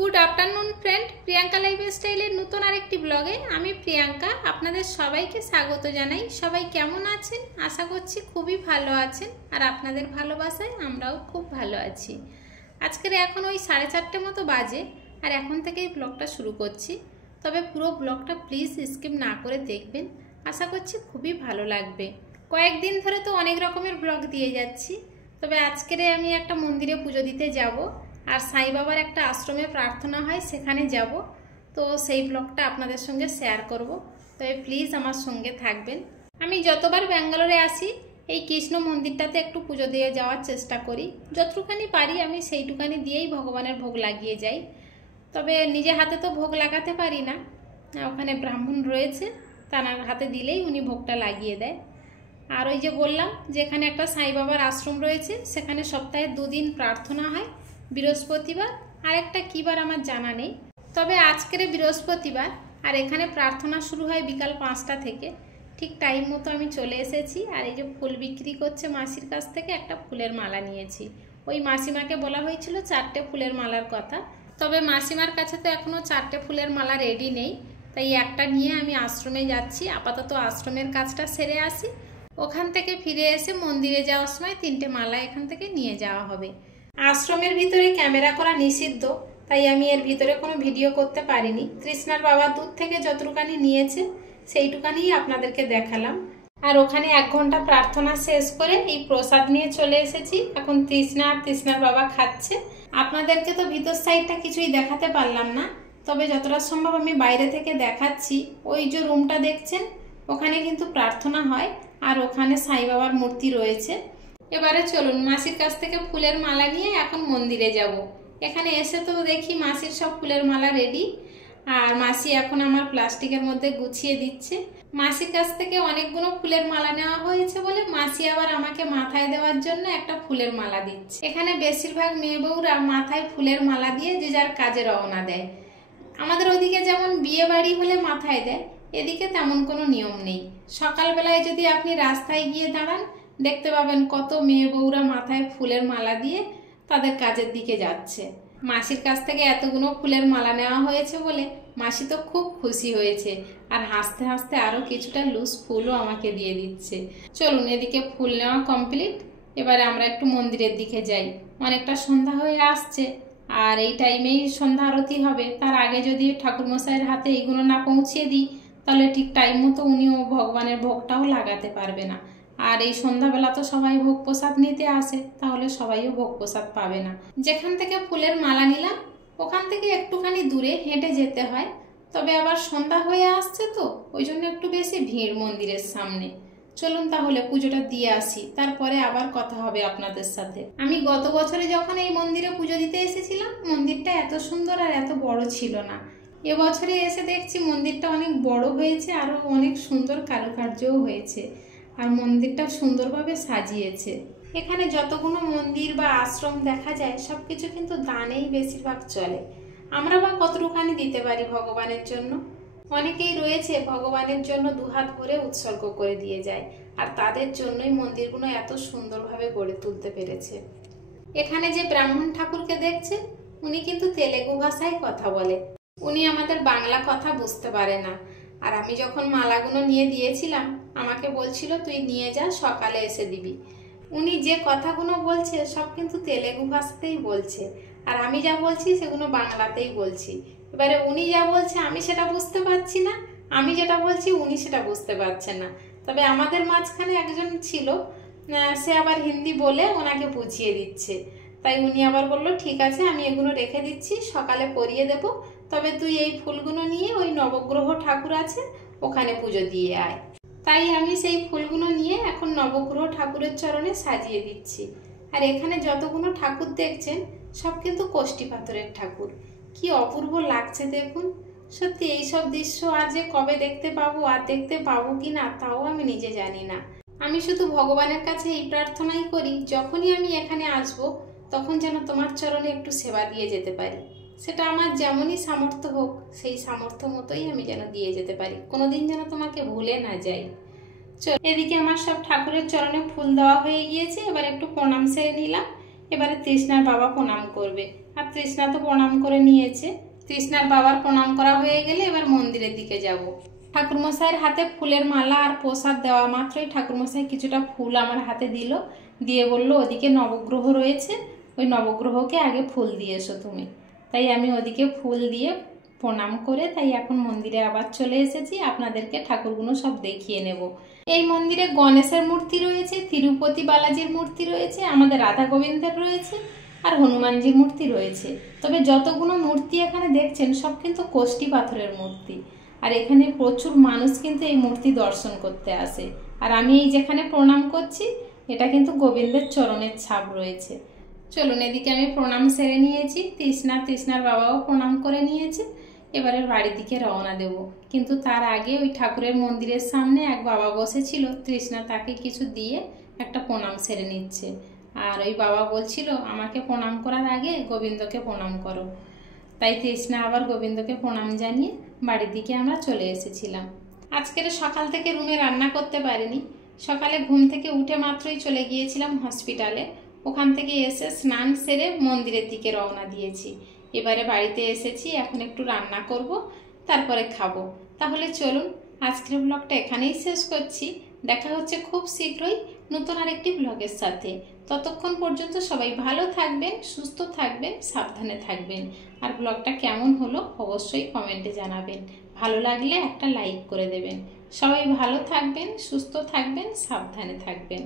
Good afternoon friend Priyanka लाइफस्टाइलेर नतून आरेकटी ब्लगे आमी प्रियंका आपनादेर सबाइके स्वागत जानाई। सबाई केमन आछेन? आशा करछि खूबই भालो आछेन और आपनादेर भालोबासाय आमराओ खूब भालो आछि। आजकेर एखन ओई 4:30 मतो बाजे और एखन थेकेई ब्लगटा शुरू करछि। तबे पुरो ब्लगटा प्लिज स्किप ना करे देखबेन, आशा करछि खूबই भालो लागबे। कयेकदिन धरे तो अनेक रकमेर ब्लग दिए जाচ্ছি, तबे आजकेरे आमी एकटा मन्दिरे पुजो दिते जाबो और साई बाबार एक आश्रमे प्रार्थना है सेखाने যাব। तो सेई ब्लगटा आपनादेर संगे शेयर करब, तो प्लिज आमार संगे थाकबेन। आमी যতবার बेंगालोरे आसि এই কৃষ্ণ মন্দিরটাতে একটু পুজো দিয়ে যাওয়ার চেষ্টা করি, যতটুকুনি পারি আমি সেইটুকুনি দিয়েই ভগবানের ভোগ লাগিয়ে যাই। তবে নিজে হাতে তো ভোগ লাগাতে পারি না, ওখানে ব্রাহ্মণ রয়েছে তার হাতে দিলেই উনি ভোগটা লাগিয়ে দেয়। আর ওই যে বললাম যে এখানে একটা সাই বাবার আশ্রম রয়েছে, সেখানে সপ্তাহে 2 দিন প্রার্থনা হয়, বৃহস্পতিবার আর একটা কি বার আমার জানা নেই। তবে আজকের বৃহস্পতিবার আর এখানে প্রার্থনা শুরু হয় বিকাল 5টা থেকে। ঠিক টাইম মতো আমি চলে এসেছি আর এই যে ফুল বিক্রি করছে মাসির কাছ থেকে একটা ফুলের মালা নিয়েছি। ওই মাসিমাকে বলা হয়েছিল 4টে ফুলের মালার কথা, তবে মাসিমার কাছে তো এখনো 4টে ফুলের মালা রেডি নেই, তাই একটা নিয়ে আমি আশ্রমে যাচ্ছি। আপাতত আশ্রমের কাজটা সেরে আসি, ওখান থেকে ফিরে এসে মন্দিরে যাওয়ার সময় 3টে মালা এখান থেকে নিয়ে যাওয়া হবে। আশ্রমের ভিতরে ক্যামেরা করা নিষিদ্ধ, তাই আমি এর ভিতরে কোনো ভিডিও করতে পারিনি। কৃষ্ণার বাবা দূর থেকে যতটুকানি নিয়েছে সেইটুকানি আপনাদেরকে দেখালাম। আর ওখানে 1 ঘন্টা প্রার্থনা শেষ করে এই প্রসাদ নিয়ে চলে এসেছি। এখন তৃষ্ণা আর তৃষ্ণার বাবা খাচ্ছে। আপনাদেরকে তো ভিতর সাইডটা কিছুই দেখাতে পারলাম না, তবে যতটা সম্ভব আমি বাইরে থেকে দেখাচ্ছি। ওই যে রুমটা দেখছেন ওখানে কিন্তু প্রার্থনা হয় আর ওখানে সাই বাবার মূর্তি রয়েছে। এবারে চলুন মাসির কাছ থেকে ফুলের মালা নিয়ে এখন মন্দিরে যাব। এখানে এসে তো দেখি মাসির সব ফুলের মালা রেডি, আর মাসি এখন আমার প্লাস্টিকের মধ্যে গুছিয়ে দিচ্ছে। মাসির কাছ থেকে অনেকগুলো ফুলের মালা নেওয়া হয়েছে বলে মাসি আবার আমাকে মাথায় দেওয়ার জন্য একটা ফুলের মালা দিচ্ছে। এখানে বেশিরভাগ মেয়ে বউরা মাথায় ফুলের মালা দিয়ে যে যার কাজে রওনা দেয়। আমাদের ওদিকে যেমন বিয়ে বাড়ি হলে মাথায় দেয়, এদিকে তেমন কোনো নিয়ম নেই। সকালবেলায় যদি আপনি রাস্তায় গিয়ে দাঁড়ান দেখতে পাবেন কত মেয়ে বউরা মাথায় ফুলের মালা দিয়ে তাদের কাজের দিকে যাচ্ছে। মাসির কাছ থেকে এতগুলো ফুলের মালা নেওয়া হয়েছে বলে মাসি তো খুব খুশি হয়েছে আর হাসতে হাসতে আরও কিছুটা লুজ ফুলও আমাকে দিয়ে দিচ্ছে। চলুন এদিকে ফুল নেওয়া কমপ্লিট, এবারে আমরা একটু মন্দিরের দিকে যাই। অনেকটা সন্ধ্যা হয়ে আসছে আর এই টাইমেই সন্ধ্যা আরতি হবে। তার আগে যদি ঠাকুরমশাইয়ের হাতে এইগুলো না পৌঁছিয়ে দিই তাহলে ঠিক টাইম মতো উনিও ভগবানের ভোগটাও লাগাতে পারবে না। আর এই সন্ধ্যাবেলা তো সবাই ভোগ প্রসাদ নিতে আসে, তাহলে সবাইও ভোগ প্রসাদ পাবে না। যেখান থেকে ফুলের মালা নিলাম ওখান থেকে একটুখানি দূরে হেঁটে যেতে হয়, তবে আবার সন্ধ্যা হয়ে আসছে তো ওই জন্য একটু বেশি ভিড় মন্দিরের সামনে। চলুন তাহলে পুজোটা দিয়ে আসি, তারপরে আবার কথা হবে আপনাদের সাথে। আমি গত বছরে যখন এই মন্দিরে পুজো দিতে এসেছিলাম মন্দিরটা এত সুন্দর আর এত বড় ছিল না। এবছরে এসে দেখছি মন্দিরটা অনেক বড় হয়েছে, আরও অনেক সুন্দর কারুকার্যও হয়েছে আর মন্দিরটা সুন্দরভাবে সাজিয়েছে। এখানে যতগুলো মন্দির বা আশ্রম দেখা যায় সবকিছু কিন্তু দানেই বেশিরভাগ চলে। আমরা বা কতটুখানি দিতে পারি ভগবানের জন্য? অনেকেই রয়েছে ভগবানের জন্য 2 হাত ভরে উৎসর্গ করে দিয়ে যায়, আর তাদের জন্যই মন্দিরগুলো এত সুন্দরভাবে গড়ে তুলতে পেরেছে। এখানে যে ব্রাহ্মণ ঠাকুরকে দেখছেন উনি কিন্তু তেলেগু ভাষায় কথা বলে, উনি আমাদের বাংলা কথা বুঝতে পারে না। আর আমি যখন মালাগুলো নিয়ে দিয়েছিলাম আমাকে বলছিল তুই নিয়ে যা, সকালে এসে দিবি। উনি যে কথাগুলো বলছে সব কিন্তু তেলেগু ভাষাতেই বলছে, আর আমি যা বলছি সেগুলো বাংলাতেই বলছি। এবারে উনি যা বলছে আমি সেটা বুঝতে পারছি না, আমি যেটা বলছি উনি সেটা বুঝতে পারছেন না। তবে আমাদের মাঝখানে একজন ছিল, সে আবার হিন্দি বলে ওনাকে বুঝিয়ে দিচ্ছে। তাই উনি আবার বললো ঠিক আছে আমি এগুলো রেখে দিচ্ছি, সকালে পরিয়ে দেব, তবে তুই এই ফুলগুলো নিয়ে ওই নবগ্রহ ঠাকুর আছে ওখানে পুজো দিয়ে আয়। তাই আমি সেই ফুলগুলো নিয়ে এখন নবগ্রহ ঠাকুরের চরণে সাজিয়ে দিচ্ছি। আর এখানে যতগুলো ঠাকুর দেখছেন সব কিন্তু কোষ্ঠী পাথরের ঠাকুর। কি অপূর্ব লাগছে দেখুন। সত্যি এইসব দৃশ্য আর যে কবে দেখতে পাবো আর দেখতে পাবো কি না তাও আমি নিজে জানি না। আমি শুধু ভগবানের কাছে এই প্রার্থনাই করি যখনই আমি এখানে আসবো তখন যেন তোমার চরণে একটু সেবা দিয়ে যেতে পারি। সেটা আমার যেমনই সামর্থ্য হোক সেই সামর্থ্য মতোই আমি যেন দিয়ে যেতে পারি, কোনোদিন যেন তোমাকে ভুলে না যাই। চল এদিকে আমার সব ঠাকুরের চরণে ফুল দেওয়া হয়ে গিয়েছে, এবার একটু প্রণাম সেরে নিলাম। এবারে তৃষ্ণার বাবা প্রণাম করবে আর তৃষ্ণা তো প্রণাম করে নিয়েছে। তৃষ্ণার বাবার প্রণাম করা হয়ে গেলে এবার মন্দিরের দিকে যাব। ঠাকুরমশাইয়ের হাতে ফুলের মালা আর প্রসাদ দেওয়া মাত্রই ঠাকুরমশাই কিছুটা ফুল আমার হাতে দিল, দিয়ে বলল ওদিকে নবগ্রহ রয়েছে, ওই নবগ্রহকে আগে ফুল দিয়ে এসো তুমি। তাই আমি ওদিকে ফুল দিয়ে প্রণাম করে তাই এখন মন্দিরে আবার চলে এসেছি, আপনাদেরকে ঠাকুরগুলো সব দেখিয়ে নেব। এই মন্দিরে গণেশের মূর্তি রয়েছে, তিরুপতি বালাজির মূর্তি রয়েছে, আমাদের রাধা গোবিন্দের রয়েছে আর হনুমানজির মূর্তি রয়েছে। তবে যতগুলো মূর্তি এখানে দেখছেন সব কিন্তু কোষ্টি পাথরের মূর্তি, আর এখানে প্রচুর মানুষ কিন্তু এই মূর্তি দর্শন করতে আসে। আর আমি এই যেখানে প্রণাম করছি এটা কিন্তু গোবিন্দের চরণের ছাপ রয়েছে। চলুন, এদিকে আমি প্রণাম সেরে নিয়েছি, তৃষ্ণার বাবাও প্রণাম করে নিয়েছে। এবারে বাড়ির দিকে রওনা দেব, কিন্তু তার আগে ওই ঠাকুরের মন্দিরের সামনে এক বাবা বসেছিল, তৃষ্ণা তাকে কিছু দিয়ে একটা প্রণাম সেরে নিচ্ছে। আর ওই বাবা বলছিল আমাকে প্রণাম করার আগে গোবিন্দকে প্রণাম করো। তাই তৃষ্ণা আবার গোবিন্দকে প্রণাম জানিয়ে বাড়ির দিকে আমরা চলে এসেছিলাম। আজকের সকাল থেকে রুমে রান্না করতে পারিনি, সকালে ঘুম থেকে উঠে মাত্রই চলে গিয়েছিলাম হসপিটালে। ওখান থেকে এসে স্নান সেরে মন্দিরের দিকে রওনা দিয়েছি। এবারে বাড়িতে এসেছি, এখন একটু রান্না করব, তারপরে খাবো। তাহলে চলুন, আজকের ব্লগটা এখানেই শেষ করছি। দেখা হচ্ছে খুব শীঘ্রই নতুন আরেকটি ব্লগের সাথে। ততক্ষণ পর্যন্ত সবাই ভালো থাকবেন, সুস্থ থাকবেন, সাবধানে থাকবেন। আর ব্লগটা কেমন হলো অবশ্যই কমেন্টে জানাবেন। ভালো লাগলে একটা লাইক করে দেবেন। সবাই ভালো থাকবেন, সুস্থ থাকবেন, সাবধানে থাকবেন।